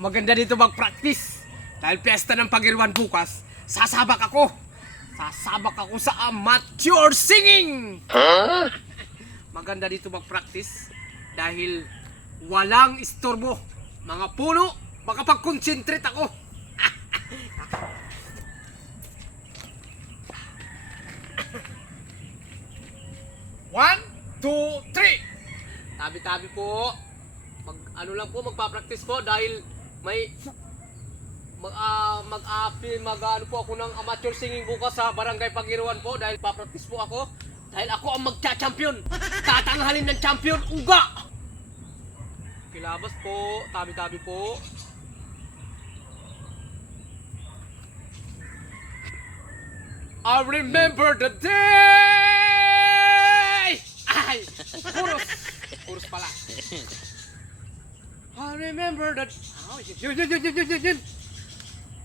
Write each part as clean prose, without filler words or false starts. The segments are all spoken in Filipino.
maganda dito mag-practice. Dahil piyesta ng Pagiriwan bukas, sasabak ako. Sasabak ako sa amateur singing. Maganda dito mag-practice dahil walang istorbo. Mga puno, makapag-concentrate ako. 1, 2, 3. Tabi-tabi po. Ano lang po, magpa-practice po dahil may ano po ako ng amateur singing bukas sa Barangay Pagiriwan po dahil pa-practice po ako dahil ako ang magcha-champion. Tatanghalin ng champion, uga. Kilabas po, tabi-tabi po. I remember the day. Ay, chorus pala. I remember the... yun.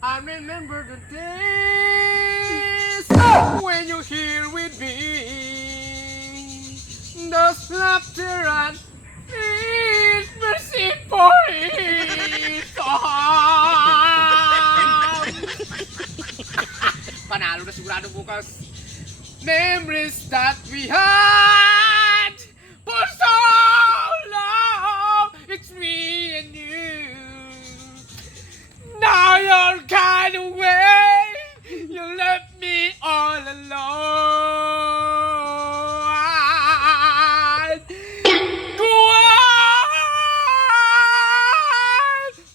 I remember the days when you're here with me. Those laughter and it's mercy for it. Panalo na sigurado bukas. Memories that we had for so long. It's me and you. Now you're kind away. You left me all alone. Go on.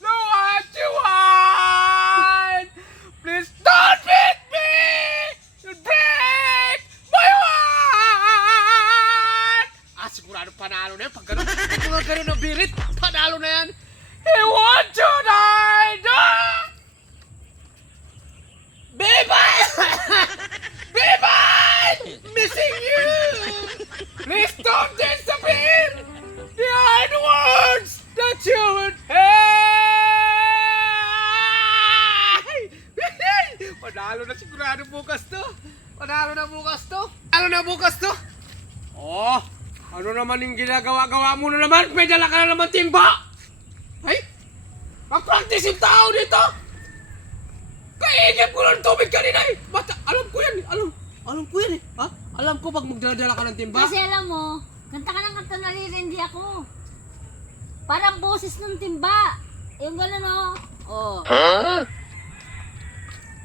Know what you want. Please don't beat me. You break my heart. Sigurado panalo na yan. Pag ganun, mga ganun na birit, panalo na yan. He wants to die. Baby! Baby! Missing you! Please don't disappear! The hard words that you would hate! Panalo na sigurado bukas to! Panalo na bukas to! Panalo na bukas to! Oh! Ano naman yung ginagawa-gawa mo na naman? May dala ka na naman timba! Ay! Mag-practice yung tao dito! Kaigip ko ng tubig kanina eh! Basta, alam ko yan eh! Alam ko yan eh! Ha? Alam ko pag magdadala ka ng timba? Kasi alam mo, kanta ka ng kanta nalirindi ako. Parang boses ng timba. Yung gano'n o. Oh. Huh?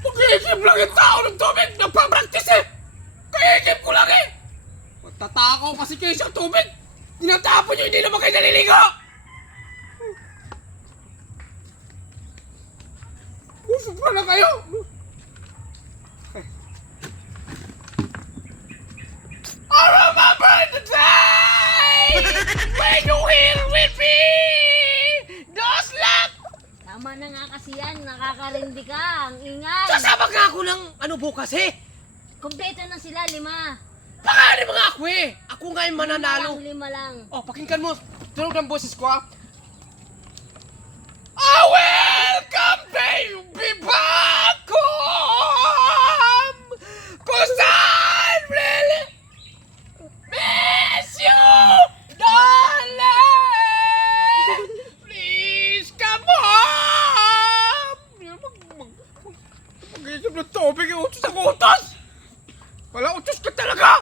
Mag-iigip lang yung tao ng tubig! Nagpa-practice eh! Kaigip ko lang eh! Matatakaw pa si Casey ang tubig! Tinatapon nyo, hindi naman kayo naliligo! Busog pa na kayo! I remember the day when you here with me! Those love! Tama na nga kasi yan, nakakarindi ka. Ang ingay. Sasabak nga ako ng ano bukas eh! Kompleto na sila, 5. Baka mga ako eh! Ako nga yung mananalo! 5 lang. Oh, pakinggan mo. Tunog ng boses ko ah. I welcome baby!